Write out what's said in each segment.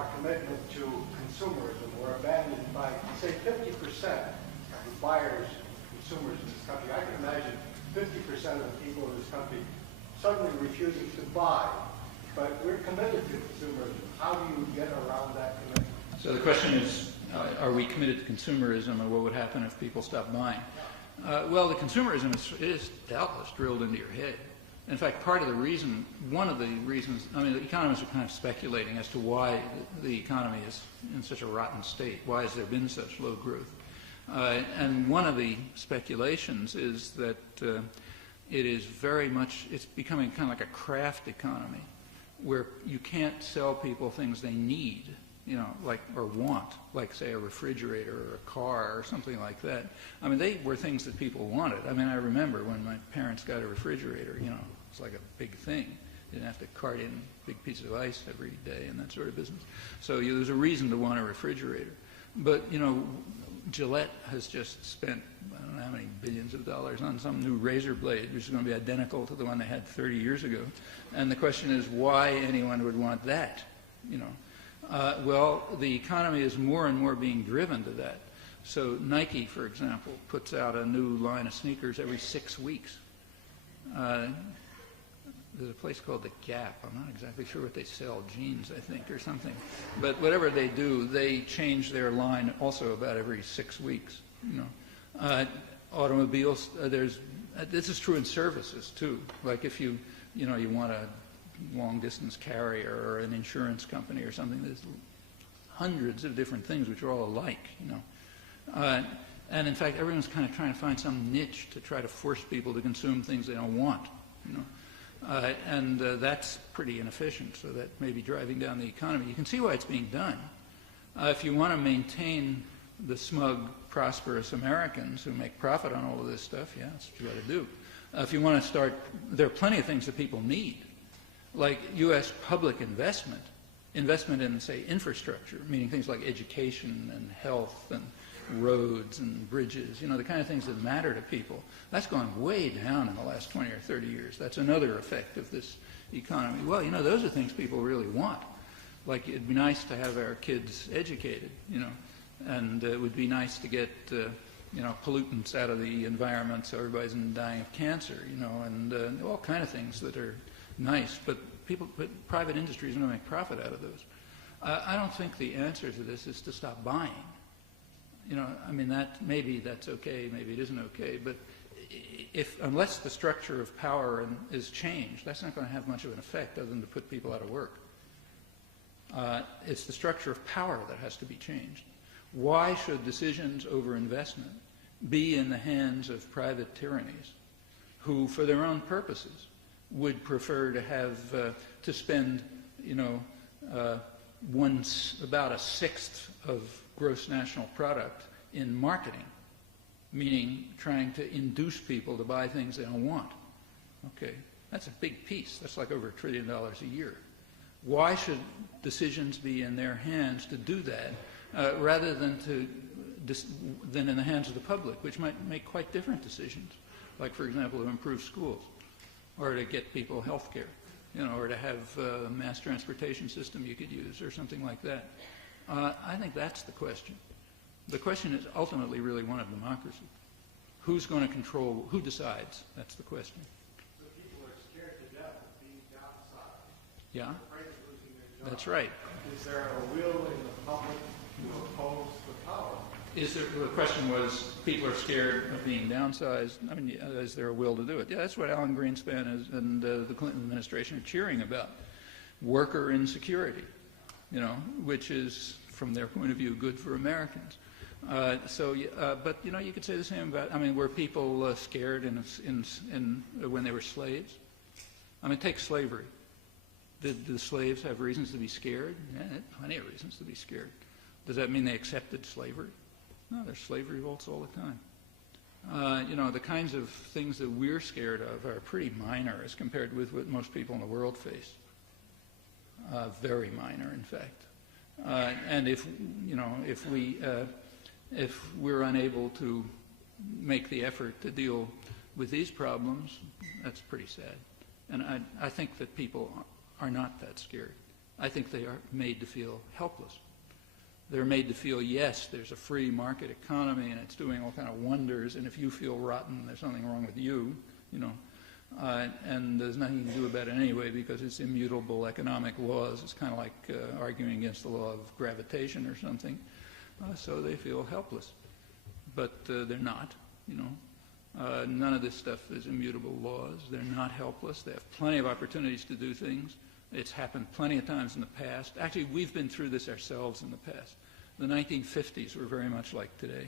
our commitment to consumerism were abandoned by, say, 50% of the buyers, consumers in this country. I can imagine 50% of the people in this country suddenly refusing to buy. But we're committed to consumerism. How do you get around that commitment? So the question is, are we committed to consumerism, and what would happen if people stopped buying? Well, the consumerism is doubtless drilled into your head. In fact, part of the reason, one of the reasons, I mean, the economists are kind of speculating as to why the economy is in such a rotten state. Why has there been such low growth? And one of the speculations is that it is very much, it's becoming kind of like a craft economy where you can't sell people things they need, you know, like, or want, like, say, a refrigerator or a car or something like that. I mean, they were things that people wanted. I mean, I remember when my parents got a refrigerator, you know, it's like a big thing. You didn't have to cart in big pieces of ice every day and that sort of business. So there's a reason to want a refrigerator. But, you know, Gillette has just spent, I don't know how many billions of dollars on some new razor blade, which is going to be identical to the one they had 30 years ago. And the question is why anyone would want that, you know. Well, the economy is more and more being driven to that. So Nike, for example, puts out a new line of sneakers every 6 weeks. There's a place called The Gap. I'm not exactly sure what they sell, jeans, I think, or something. But whatever they do, they change their line also about every 6 weeks. You know, automobiles. This is true in services too. Like if you want a long-distance carrier or an insurance company or something, there's hundreds of different things which are all alike. You know, and in fact, everyone's kind of trying to find some niche to try to force people to consume things they don't want. You know. And that's pretty inefficient, so that may be driving down the economy. You can see why it's being done. If you want to maintain the smug, prosperous Americans who make profit on all of this stuff, yeah, that's what you got to do. If you want to start, there are plenty of things that people need, like U.S. public investment in, say, infrastructure, meaning things like education and health and roads and bridges, you know, the kind of things that matter to people. That's gone way down in the last 20 or 30 years. That's another effect of this economy. Well, you know, those are things people really want. Like, it'd be nice to have our kids educated, you know, and it would be nice to get, you know, pollutants out of the environment so everybody's not dying of cancer, you know, and all kind of things that are nice, but private industry is going to make profit out of those. I don't think the answer to this is to stop buying. You know, I mean, maybe that's okay, maybe it isn't okay, but unless the structure of power is changed, that's not going to have much of an effect other than to put people out of work. It's the structure of power that has to be changed. Why should decisions over investment be in the hands of private tyrannies who, for their own purposes, would prefer to have to spend, you know, about a sixth of gross national product in marketing, meaning trying to induce people to buy things they don't want. Okay, that's a big piece. That's like over $1 trillion a year. Why should decisions be in their hands to do that rather than in the hands of the public, which might make quite different decisions, like, for example, to improve schools or to get people health care, you know, or to have a mass transportation system you could use or something like that. I think that's the question. The question is ultimately really one of democracy. Who's going to control, who decides? That's the question. So people are scared to death of being downsized. Yeah. Afraid of losing their job. That's right. Is there a will in the public to oppose the power? The question was, people are scared of being downsized. I mean, is there a will to do it? Yeah, that's what Alan Greenspan and the Clinton administration are cheering about. Worker insecurity, you know, which is, from their point of view, good for Americans. But you know, you could say the same about. I mean, were people scared when they were slaves? I mean, take slavery. Did the slaves have reasons to be scared? Yeah, they had plenty of reasons to be scared. Does that mean they accepted slavery? No, there's slave revolts all the time. You know, the kinds of things that we're scared of are pretty minor as compared with what most people in the world face. Very minor, in fact. And if we're unable to make the effort to deal with these problems, that's pretty sad. And I think that people are not that scared. I think they are made to feel helpless. They're made to feel, yes, there's a free market economy and it's doing all kind of wonders, and if you feel rotten, there's something wrong with you, and there's nothing you can do about it anyway because it's immutable economic laws. It's kind of like arguing against the law of gravitation or something. So they feel helpless. But they're not, None of this stuff is immutable laws. They're not helpless. They have plenty of opportunities to do things. It's happened plenty of times in the past. Actually, we've been through this ourselves in the past. The 1950s were very much like today.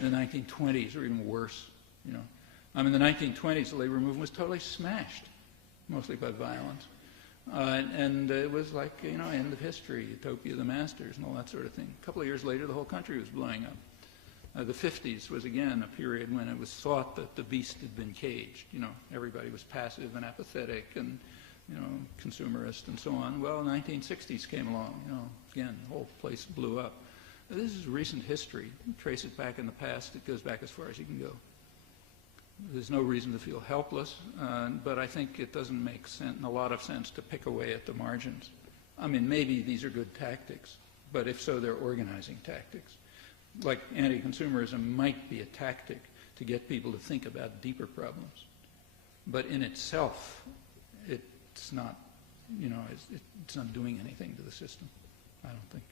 The 1920s were even worse, I mean, the 1920s, the labor movement was totally smashed, mostly by violence. And it was like, end of history, utopia of the masters and all that sort of thing. A couple of years later, the whole country was blowing up. The 50s was, again, a period when it was thought that the beast had been caged. Everybody was passive and apathetic and, consumerist and so on. Well, the 1960s came along, again, the whole place blew up. This is recent history. You trace it back in the past, it goes back as far as you can go. There's no reason to feel helpless, but I think it doesn't make a lot of sense to pick away at the margins. I mean, maybe these are good tactics, but if so, they're organizing tactics. Like anti-consumerism might be a tactic to get people to think about deeper problems. But in itself, it's not, it's not doing anything to the system, I don't think.